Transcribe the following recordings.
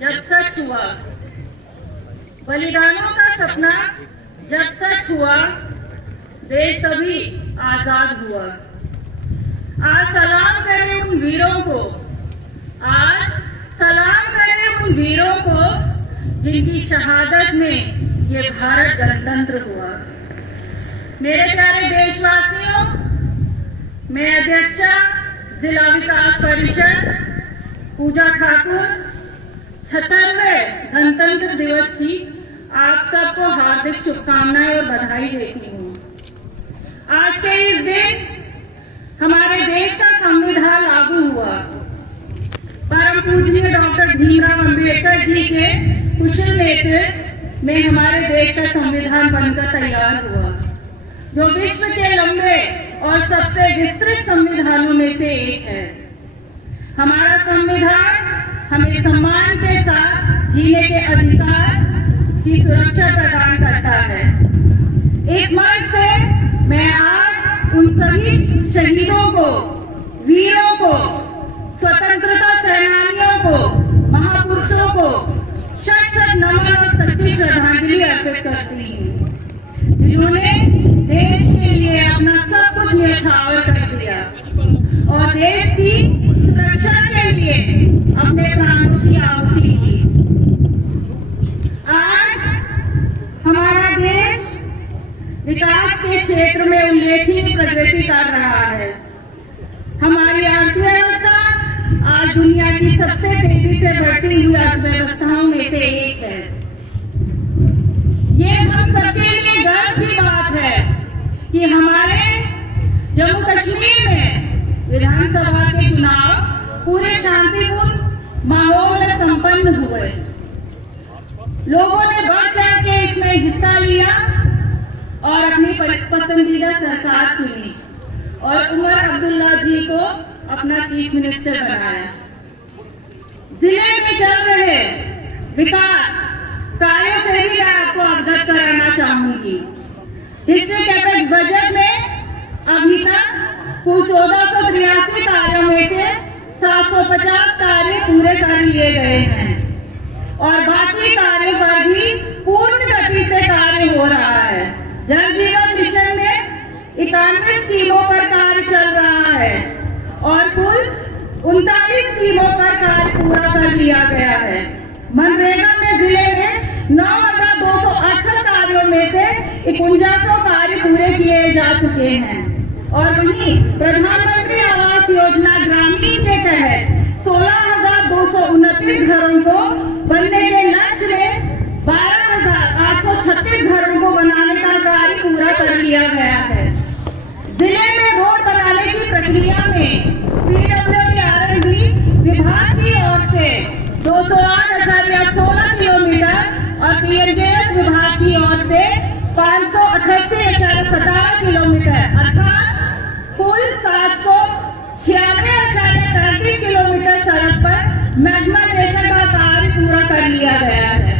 जब सच हुआ, बलिदानों का सपना जब सच हुआ, देश तभी आजाद हुआ। आज सलाम करें उन वीरों को, आज सलाम करें उन वीरों को जिनकी शहादत में ये भारत गणतंत्र हुआ। मेरे प्यारे देशवासियों, मैं अध्यक्षा जिला विकास परिषद पूजा ठाकुर 76वें गणतंत्र दिवस की आप सबको हार्दिक शुभकामनाएं और बधाई देती हूँ। आज के इस दिन हमारे देश का संविधान लागू हुआ। परम पूजनीय डॉक्टर भीमराव अंबेडकर जी के कुशल नेतृत्व में हमारे देश का संविधान बनकर तैयार हुआ, जो विश्व के लंबे और सबसे विस्तृत संविधानों में से एक है। हमारा संविधान हमें सम्मान के साथ जीने के अधिकार की सुरक्षा प्रदान करता है। इस मंच से मैं आज उन सभी शहीदों को, वीरों को, स्वतंत्रता सेनानियों को, महापुरुषों को शत शत नमन और सच्ची श्रद्धांजलि अर्पित करती हूँ, जिन्होंने देश के लिए अपना सब कुछ न्यौछावर कर दिया और देश की सुरक्षा के लिए अपने प्राणों की आहुति दी। आज हमारा देश विकास के क्षेत्र में उल्लेखनीय प्रगति कर रहा है। हमारी अर्थव्यवस्था आज दुनिया की सबसे तेजी से बढ़ती हुई अर्थव्यवस्थाओं में से एक है। ये हम सबके लिए गर्व की बात है कि हमारे जम्मू कश्मीर में विधानसभा के चुनाव पूरे शांतिपूर्ण माहौल में संपन्न हुए। लोगों ने बढ़ चढ़ के इसमें हिस्सा लिया और अपनी पसंदीदा सरकार चुनी और उमर अब्दुल्ला जी को अपना चीफ मिनिस्टर बनाया। जिले में चल रहे विकास कार्यों से भी मैं आपको अवगत कराना चाहूंगी। डिस्ट्रिक्ट कैपेक्स बजट में अभी तक कुल 1483 कार्यों में से 750 कार्य पूरे कर लिए गए हैं और बाकी कार्यों पर भी पूर्ण गति से कार्य हो रहा है। जल जीवन मिशन में 91 स्कीमों पर कार्य चल रहा है और कुल 39 स्कीमों पर कार्य पूरा कर लिया गया है। मनरेगा में जिले में 9,268 कार्यों में से 5100 कार्य पूरे किए जा चुके हैं और वहीं प्रधानमंत्री आवास योजना ग्रामीण के तहत 16,229 घरों को बनने के लक्ष्य में 12,836 घरों को बनाने का कार्य पूरा कर लिया गया है। जिले में रोड बनाने की प्रक्रिया में PWD विभाग की ओर से 208,16 किलोमीटर और PNJS विभाग की ओर से 588,17 किलोमीटर अर्थात कुल 796,33 किलोमीटर सड़क पर मैग्नाइजेशन का कार्य पूरा कर लिया गया है।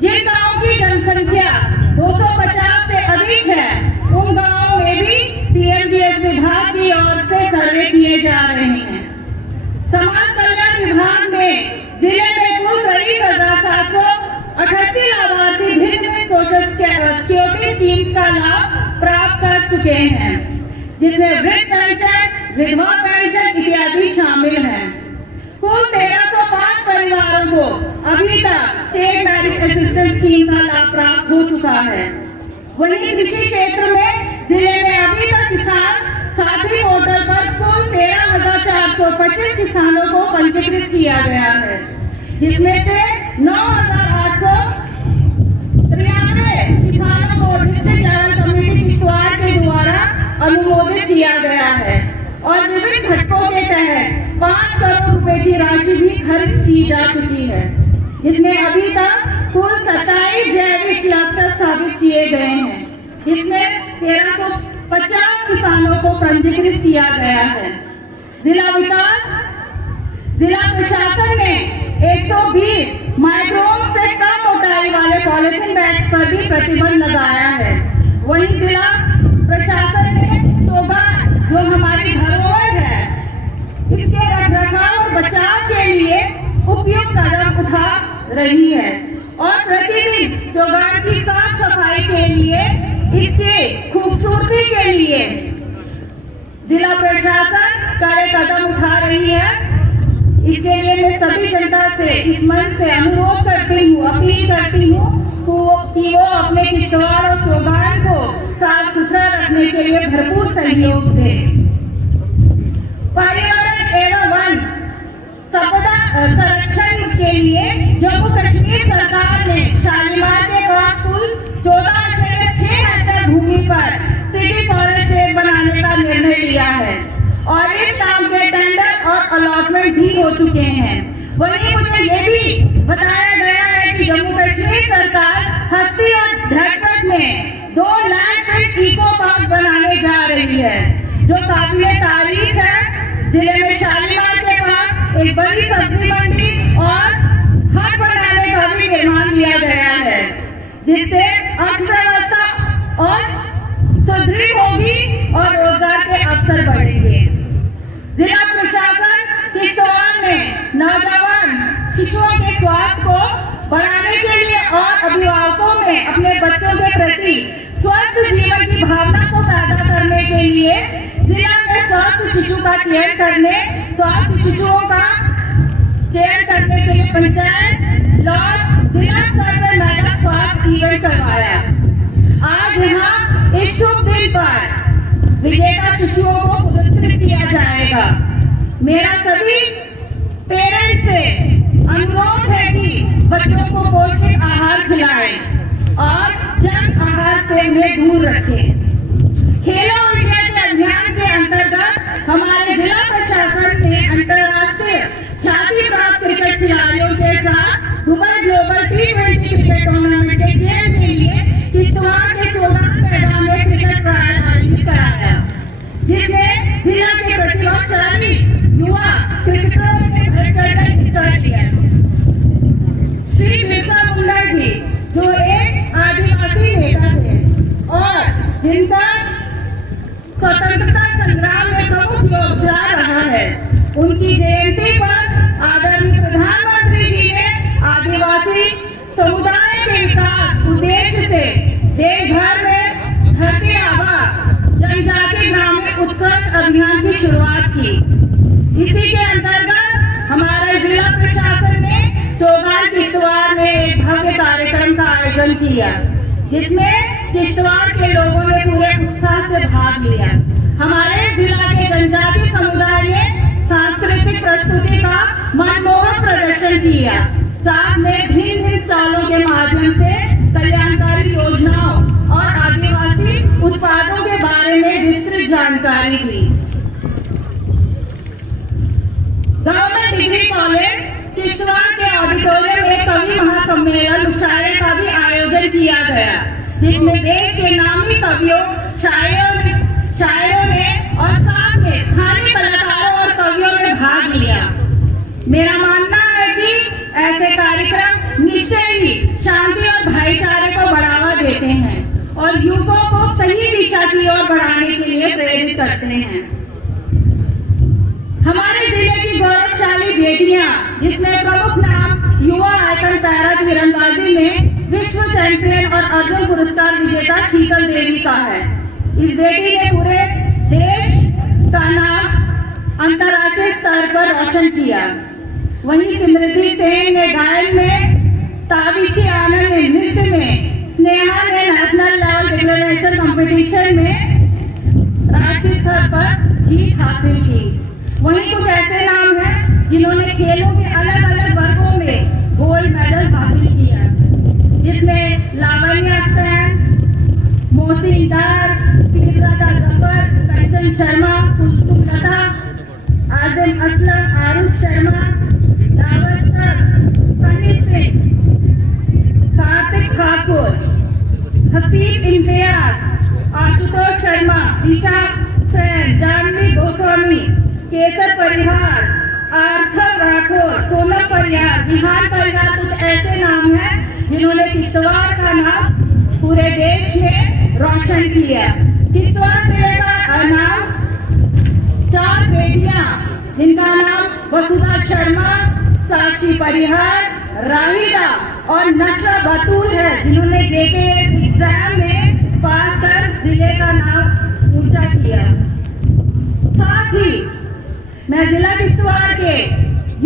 जिन गांवों की जनसंख्या 250 से अधिक है, उन गांवों में भी PNJS विभाग की ओर से सर्वे किए जा रहे हैं। समाज कल्याण विभाग में जिले में कुल 23,788 लाभार्थी भिन्न सोशल सिक्योरिटी स्कीम का लाभ प्राप्त कर चुके हैं, जिसमें वृद्ध पेंशन, विधवा पेंशन इत्यादि शामिल हैं। कुल 1305 परिवारों को अभी तक स्टेट मैरिज असिस्टेंस स्कीम का लाभ प्राप्त हो चुका है। वहीं कृषि क्षेत्र में जिले में अभी तक किसान साथी पोर्टल पर कुल 13,425 किसानों को पंजीकृत किया गया है, जिसमें से 9,893 किसानों को डिस्ट्रिक्ट लेवल कमेटी पिछवाड़ के द्वारा अनुमोदित किया गया है और विभिन्न घटकों के तहत 5 करोड़ रुपए की राशि भी खर्च की जा चुकी है, जिसमें अभी तक कुल 27 जैविक क्लस्टर स्थापित किए गए हैं, जिसमें 1350 किसानों को पंजीकृत किया गया है। जिला प्रशासन ने 120 माइक्रोन से कम मोटाई वाले पॉलिथीन बैग्स पर भी प्रतिबंध लगाया है। वहीं जिला प्रशासन ने चौगान, जो हमारी धरोहर है, इसके रखरखाव और बचाव के लिए उपयुक्त कदम उठा रही है और प्रतिदिन चौगान की साफ सफाई के लिए, इसके खूबसूरती के लिए जिला प्रशासन कड़े कदम उठा रही है। इसके लिए मैं सभी जनता से इस मंच से अनुरोध करती हूँ, अपील करती हूँ कि वो अपने किश्तवाड़ और चौगान को साफ सुथरा रखने के लिए भरपूर सहयोग दे। पर्यावरण एवं वन संपदा संरक्षण के लिए जम्मू कश्मीर सरकार ने शालीमार के पास कुल 14.6 हेक्टेयर भूमि पर सिटी फॉरेस्ट बनाने का निर्णय लिया है और इस काम के टेंडर और अलॉटमेंट भी हो चुके हैं। वहीं मुझे ये भी बताया गया है कि जम्मू कश्मीर सरकार हस्ती और धरपत में 2 लैंड इको पार्क बनाने जा रही है, जो काबिले तारीफ है। जिले में शालीमार के पास एक बड़ी सब्जी मंडी और हाट बनाने का भी निर्माण किया गया है, जिससे अर्थव्यवस्था और सुदृढ़ होगी और रोजगार के अवसर बढ़ेंगे। जिला प्रशासन किश्तवाड़ में नौजवान शिशुओं के स्वास्थ्य को बढ़ाने के लिए और अभिभावकों में अपने बच्चों के प्रति स्वस्थ जीवन की भावना को पैदा करने के लिए जिला में स्वस्थ शिशु का चयन करने, स्वस्थ शिशुओं का चयन करने के लिए पंचायत लॉज जिला स्तर पर मेगा स्वास्थ्य इवेंट करवाया। आज यहाँ इस शुभ दिन पर विजेता शिशुओं को पुरस्कृत किया जाएगा। मेरा सभी पेरेंट्स से अनुरोध है कि बच्चों को पौष्टिक आहार खिलाएं और जंक आहार से उन्हें दूर रखें। खेलो इंडिया के अभियान के अंतर्गत हमारे जिला प्रशासन ने अंतर्राष्ट्रीय ख्याति प्राप्त क्रिकेट खिलाड़ियों के साथ Dubai global T20 cricket tournament के चयन के लिए किश्तवाड़ के चौगान मैदान में क्रिकेट ट्रायल आयोजित कराया, जिसमें जिला के प्रतिभाशाली युवा क्रिकेटरों ने बढ़ चढ़कर हिस्सा लिया। श्री बिरसा मुंडा जी, जो एक आदिवासी नेता थे और जिनका स्वतंत्रता संग्राम में प्रमुख योगदान रहा है, उनकी जयंती पर आदरणीय प्रधानमंत्री जी ने आदिवासी समुदाय के विकास उद्देश्य से देश भर में धरती आबा जनजाति ग्रामीण उत्कर्ष अभियान की शुरुआत की। इसी के अंतर्गत हमारे जिला प्रशासन ने चौगान किश्तवाड़ में एक भव्य कार्यक्रम का आयोजन किया, जिसमें किश्तवाड़ के लोगों ने पूरे उत्साह से भाग लिया। हमारे जिला के जनजाति समुदाय ने सांस्कृतिक प्रस्तुति का मनमोहक प्रदर्शन किया, साथ में भिन्न स्टॉलों के माध्यम से कल्याणकारी योजनाओं और आदिवासी उत्पादों के बारे में विस्तृत जानकारी दी। गवर्नमेंट डिग्री कॉलेज किश्तवाड़ के ऑडिटोरियम में कवि महासम्मेलन मुशायरे का भी आयोजन किया गया, जिसमें देश के नामी कवियों, शायरों ने और साथ में स्थानीय कलाकारों और कवियों ने भाग लिया। मेरा मानना है कि ऐसे कार्यक्रम निश्चय ही शांति और भाईचारे को बढ़ावा देते हैं और युवकों को सही दिशा की ओर बढ़ाने के लिए प्रेरित करते हैं। हमारे जिले की गौरवशाली बेटियां, जिसमें प्रमुख नाम युवा आइकन पैरा तीरंदाजी में विश्व चैंपियन और अर्जुन पुरस्कार विजेता शीतल देवी का है। इस बेटी ने पूरे देश का नाम अंतर्राष्ट्रीय स्तर पर रोशन किया। वहीं स्मृति सेन ने गायन में, ताविशी आनंद ने नृत्य में, स्नेहा ने नेशनल लेवल डिक्लेरेशन कंपटीशन में राष्ट्रीय स्तर पर जीत हासिल की। वहीं कुछ ऐसे नाम हैं जिन्होंने खेलों के अलग अलग वर्गों में गोल्ड मेडल हासिल किया, जिसमें लावण्या सेन, मोहसिन डार, तीव्रता जफर, कंचन शर्मा, कुलसुम लता, आजम असलम, आरुष शर्मा, सनी सिंह, कार्तिक ठाकुर, हसीब इम्तियाज, आशुतोष शर्मा, ईशा सेन, जानवी गोस्वामी, केसर परिहार, आर्थर राठौर, सोनम परिहार, विहान परिहार कुछ ऐसे नाम हैं जिन्होंने किश्तवाड़ का नाम पूरे देश में रोशन किया। किश्तवाड़ जिले का नाम 4 बेटियां, जिनका नाम वसुधा शर्मा, साक्षी परिहार, राहिदा और नशा बतूर है, जिन्होंने जेके एग्जाम में पास कर जिले का नाम ऊंचा किया। साथ ही मैं जिला किश्तवाड़ के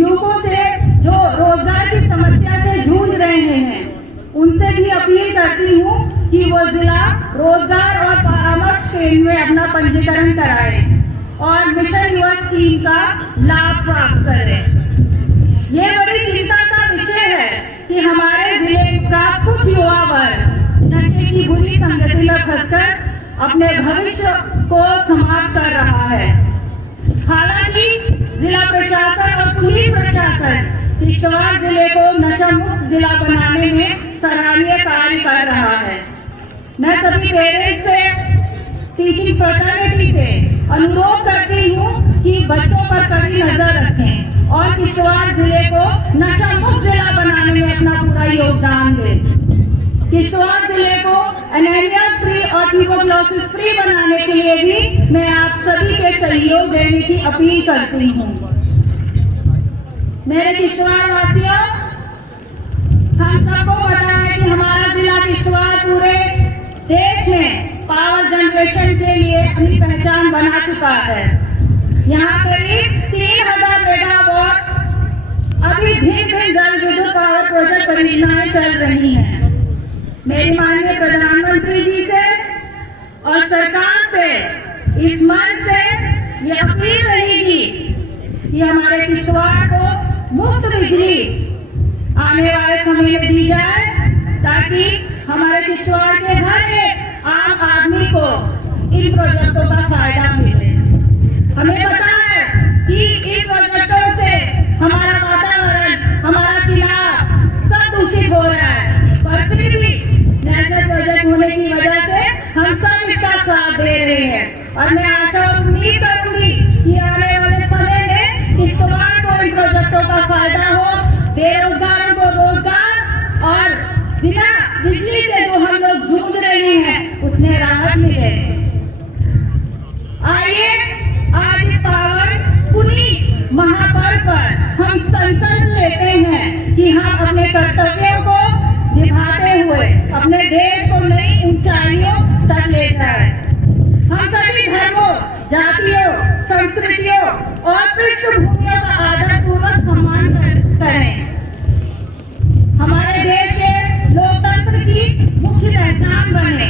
युवकों से जो रोजगार की समस्या से जूझ रहे हैं, उनसे भी अपील करती हूँ कि वो जिला रोजगार और परामर्श केंद्र में अपना पंजीकरण कराएं और मिशन युवा स्कीम का लाभ प्राप्त करें। ये बड़ी चिंता का विषय है कि हमारे जिले का कुछ युवा वर्ग नशे की बुरी संगति में फंसकर अपने भविष्य को समाप्त कर रहा है। हालांकि जिला प्रशासन और पुलिस प्रशासन किश्तवाड़ जिले को नशा मुक्त जिला बनाने में सराहनीय कार्य कर रहा है। मैं सभी पेरेंट्स से, टीचिंग फ्रेटर्निटी से अनुरोध करती हूँ कि बच्चों पर कड़ी नजर रखें और किश्तवाड़ जिले को नशा मुक्त जिला बनाने में अपना पूरा योगदान दें। किश्तवाड़ जिले को एनीमिया फ्री और ट्यूबरकुलोसिस फ्री बनाने के लिए भी मैं आप सभी के सहयोग देने की अपील करती हूँ। मेरे किश्तवाड़ वासियों, हम सबको पता है कि हमारा जिला किश्तवाड़ पूरे देश में पावर जनरेशन के लिए अपनी पहचान बना चुका है। यहाँ करीब 3000 मेगावाट अभी भिन्न जल विद्युत पावर प्रोजेक्ट परियोजनाएं चल रही हैं। मेरी माननीय प्रधानमंत्री जी से और सरकार से इस मंच से ये अपील रहेगी कि हमारे किश्तवाड़ को मुफ्त बिजली आने वाले समय में दी जाए, ताकि हमारे किश्तवाड़ के हर एक आम आदमी को इन प्रोजेक्टों का फायदा मिले। हमें पता है कि इन प्रोजेक्टों से हमारा वातावरण, हमारा चिनार सब दूषित हो रहा है, पर फिर भी नेशनल प्रोजेक्ट होने की वजह से हम सब इसका साथ दे रहे हैं। और मैं आशा और उम्मीद करूंगी कि आने वाले समय में किश्तवाड़ को इन प्रोजेक्टों का फायदा हो, बेरोजगारों को रोजगार और बिना बिजली से जो हम लोग जूझ रहे हैं उसमें राहत मिले। आइए आज इस पावन पुनीत महापर्व पर हम संकल्प लेते हैं कि हम अपने कर्तव्यों को निभाते हुए अपने देश को नई ऊंचाइयों तक ले जाएं। हम सभी धर्मों, जातियों, संस्कृतियों और पृष्ठभूमियों का आदर पूर्वक सम्मान करें। हमारे देश के लोकतंत्र की मुख्य पहचान बने।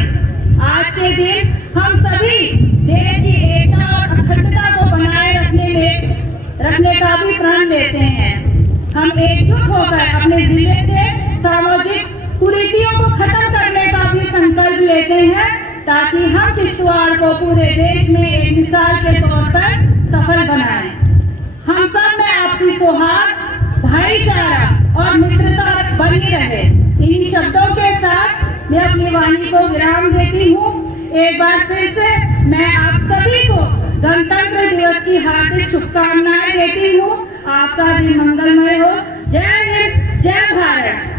आज के दिन हम सभी देश की एकता और अखंडता को बनाए रखने का भी प्रण लेते हैं। हम एकजुट होकर अपने जिले से सामाजिक कुरीतियों को खत्म करने का भी संकल्प लेते हैं, ताकि हम किश्तवाड़ को पूरे देश में एक मिसाल के तौर पर सफल बनाएं। हम सब में आपसी सौहार्द, भाईचारा और मित्रता बनी रहे। इन्हीं शब्दों के साथ मैं अपनी वाणी को विराम देती हूँ। एक बार फिर से मैं आप सभी को गणतंत्र दिवस की हार्दिक शुभकामनाएं देती हूँ। आपका दिन मंगलमय हो। जय हिंद, जय भारत।